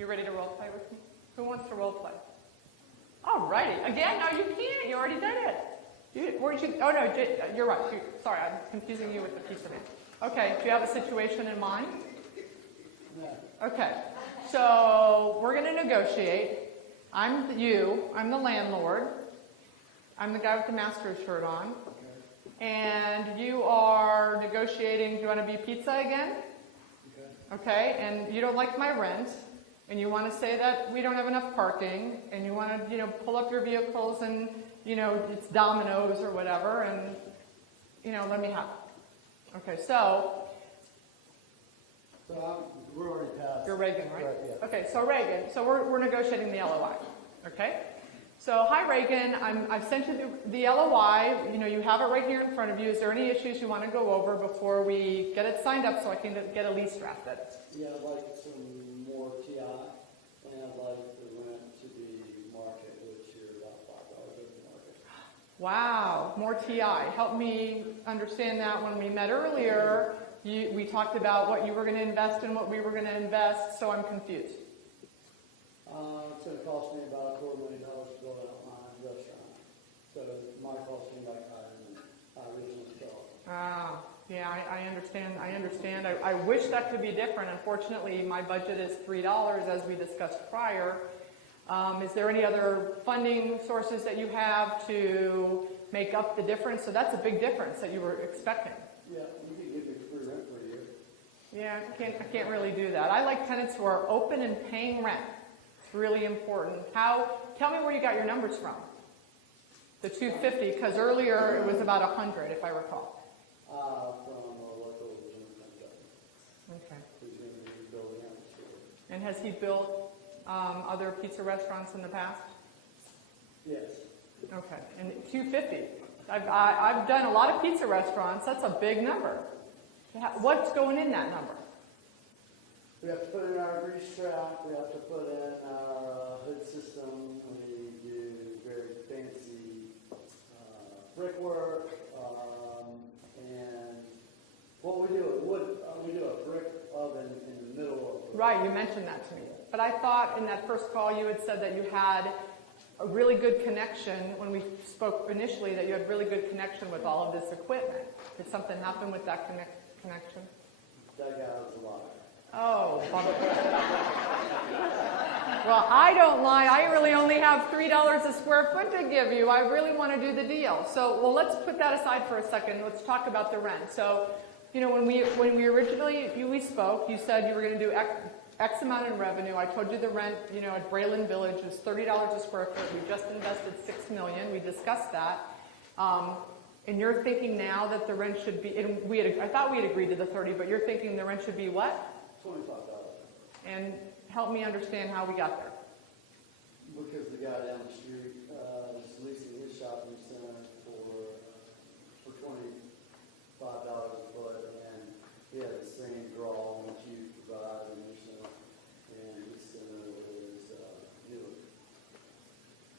You ready to role play with me? Who wants to role play? All righty. Again, no, you can't. You already did it. Oh, no, you're right. Sorry, I'm confusing you with the pizza man. Okay, do you have a situation in mind? No. Okay, so we're going to negotiate. I'm the landlord. I'm the guy with the master's shirt on. And you are negotiating, do you want to be pizza again? Okay, and you don't like my rent, and you want to say that we don't have enough parking, and you want to, pull up your vehicles and, it's Domino's or whatever, and, let me have it. Okay, so we're already past. you're Reagan, right? Yeah. Okay, so Reagan, so we're negotiating the LOI, okay? So, hi Reagan, I've sent you the LOI, you have it right here in front of you. Is there any issues you want to go over before we get it signed up so I can get a lease drafted? Yeah, I'd like some more TI, and I'd like the rent to be market, which you're about $5 over market. Wow, more TI. Help me understand that. When we met earlier, we talked about what you were going to invest and what we were going to invest, so I'm confused. It's going to cost me about $250,000 to build out my restaurant. So my cost me like higher than I originally thought. Yeah, I understand. I wish that could be different. Unfortunately, my budget is $3, as we discussed prior. Is there any other funding sources that you have to make up the difference? So that's a big difference that you were expecting. Yeah, you could give me free rent for a year. Yeah, I can't really do that. I like tenants who are open and paying rent. It's really important. Tell me where you got your numbers from. The 250, because earlier it was about 100, if I recall. From a local general contractor. Okay. Who's going to be building out the store. And has he built other pizza restaurants in the past? Yes. Okay. And 250. I've done a lot of pizza restaurants. That's a big number. What's going in that number? We have to put in our grease trap. We have to put in our hood system. We do very fancy brickwork. And what we do at wood, we do a brick oven in the middle of. Right, you mentioned that to me. But I thought in that first call you had said that you had a really good connection when we spoke initially, that you had really good connection with all of this equipment. Did something happen with that connection? That guy was a liar. Oh, bummer. Well, I don't lie. I really only have $3 a square foot to give you. I really want to do the deal. So, let's put that aside for a second. Let's talk about the rent. So, when we originally we spoke, you said you were going to do X amount in revenue. I told you the rent, at Braylon Village was $30 a square foot. We just invested $6 million. We discussed that. And you're thinking now that the rent should be, and I thought we had agreed to the 30, but you're thinking the rent should be what? $25. And help me understand how we got there. Because the guy down the street is leasing his shopping center for $25 a foot, and he had the same draw that you provide in your center, and his center is newer.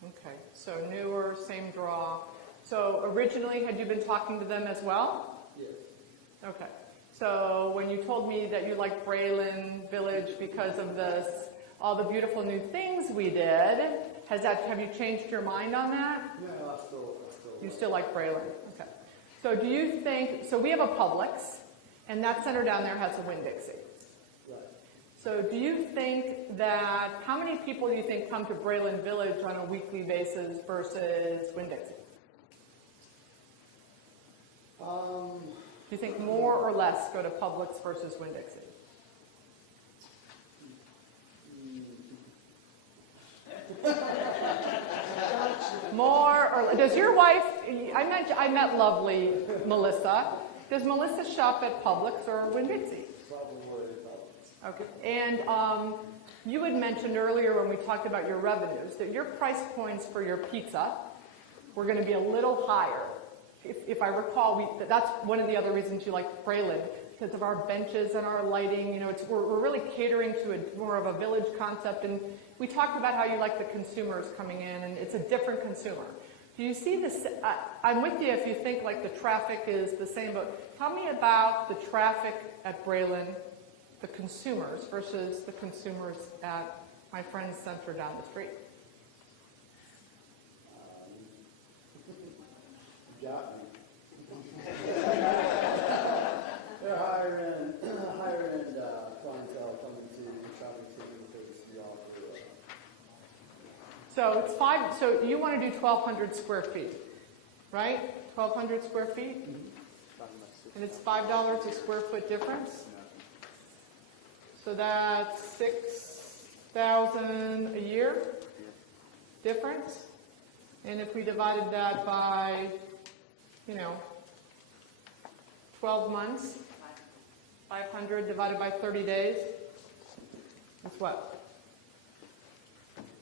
Okay, so newer, same draw. So originally, had you been talking to them as well? Yes. Okay. So when you told me that you liked Braylon Village because of all the beautiful new things we did, have you changed your mind on that? No, I still You still like Braylon? Okay. So do you think, so we have a Publix, and that center down there has a Winn-Dixie. Right. So do you think that, how many people do you think come to Braylon Village on a weekly basis versus Winn-Dixie? Do you think more or less go to Publix versus Winn-Dixie? More or does your wife? I met lovely Melissa. Does Melissa shop at Publix or Winn-Dixie? Probably Publix. Okay. And you had mentioned earlier when we talked about your revenues that your price points for your pizza were going to be a little higher. If I recall, that's one of the other reasons you like Braylon, because of our benches and our lighting. We're really catering to more of a village concept. And we talked about how you like the consumers coming in, and it's a different consumer. Do you see this? I'm with you if you think like the traffic is the same, but tell me about the traffic at Braylon, the consumers versus the consumers at my friend's center down the street? You got me. They're higher end clientele coming to shopping center because we offer. So it's so you want to do 1,200 square feet, right? 1,200 square feet? And it's $5 a square foot difference? So that's $6,000 a year difference? And if we divided that by, 12 months, 500 divided by 30 days, that's what?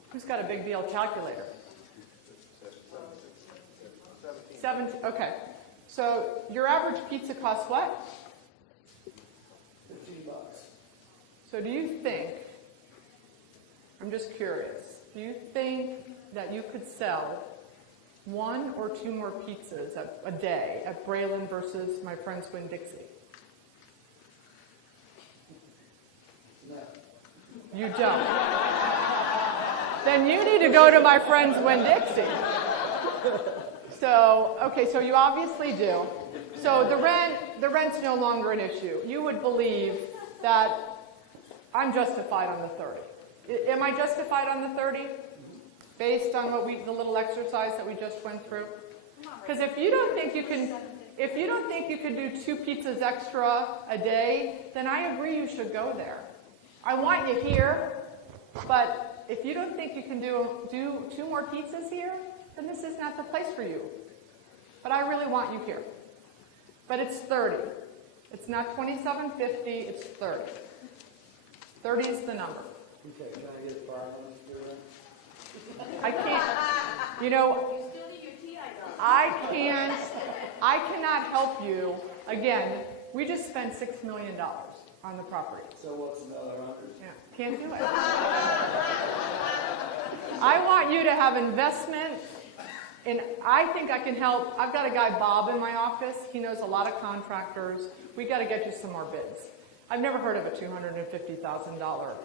Who's got a big deal calculator? 17. Okay. So your average pizza costs what? $15. So do you think, I'm just curious, do you think that you could sell 1 or 2 more pizzas a day at Braylon versus my friend's Winn-Dixie? No. You don't. Then you need to go to my friend's Winn-Dixie. So, okay, so you obviously do. So the rent's no longer an issue. You would believe that I'm justified on the 30. Am I justified on the 30? Based on the little exercise that we just went through? Because if you don't think you can do 2 pizzas extra a day, then I agree you should go there. I want you here, but if you don't think you can do 2 more pizzas here, then this is not the place for you. But I really want you here. But it's 30. It's not $27.50, it's 30. 30 is the number. Okay, can I get 5 on this for that? I can't, You still need your tea, I cannot help you. Again, we just spent $6 million on the property. So what's another 100? Yeah, can't do it. I want you to have investment, and I think I can help. I've got a guy, Bob, in my office. He knows a lot of contractors. We got to get you some more bids. I've never heard of a $250,000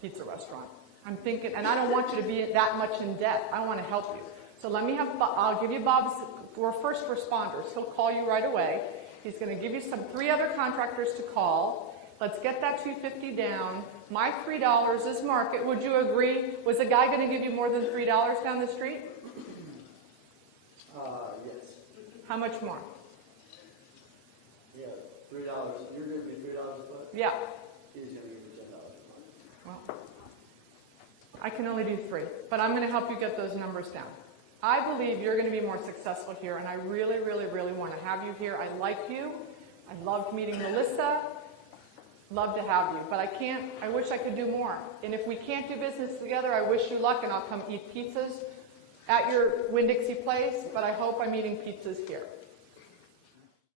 pizza restaurant. I'm thinking, and I don't want you to be that much in debt. I want to help you. So let me I'll give you Bob's, we're first responders. He'll call you right away. He's going to give you 3 other contractors to call. Let's get that $250 down. My $3 is market. Would you agree? Was a guy going to give you more than $3 down the street? Yes. How much more? Yeah, $3. You're giving me $3 a foot? Yeah. He's gonna give me $10 a foot. Well, I can only do 3, but I'm going to help you get those numbers down. I believe you're going to be more successful here, and I really, really, really want to have you here. I like you. I loved meeting Melissa. Love to have you, but I wish I could do more. And if we can't do business together, I wish you luck, and I'll come eat pizzas at your Winn-Dixie place, but I hope I'm eating pizzas here.